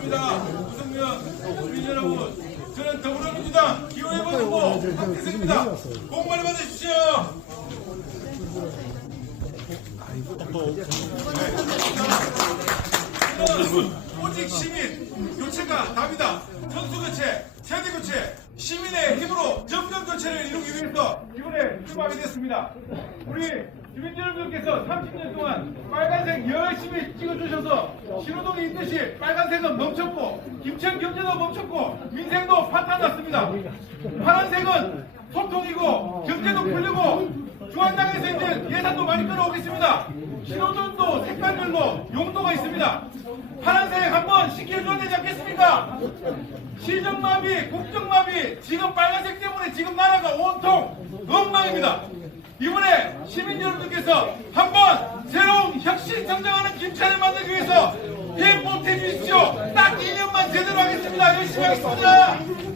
반갑습니다. 우승면 주민 여러분, 저는 더불어민주당 기호회관 후보 박태석입니다. 복 많이 받으십시오. 오직 시민 교체가 답이다. 선수 교체, 세대 교체, 시민의 힘으로 정권 교체를 이루기 위해서 출마하게 됐습니다. 우리 주민 여러분들께서 30년 동안 빨간색 열심히 찍어주셔서 신호등이 있듯이 빨간색은 멈췄고 김천 경제도 멈췄고 민생도 파탄났습니다. 파란색은 소통이고 경제도 풀리고 중앙당에서 이제 예산도 많이 끌어오겠습니다. 신호등도 색깔별로 용도가 있습니다. 파란색 한번 않겠습니까? 시정마비, 국정마비, 지금 빨간색 때문에 지금 나라가 온통 엉망입니다. 이번에 시민 여러분들께서 한번 새로운 혁신 성장하는 김천을 만들기 위해서 힘 보태 주십시오. 딱 2년만 제대로 하겠습니다. 열심히 하겠습니다.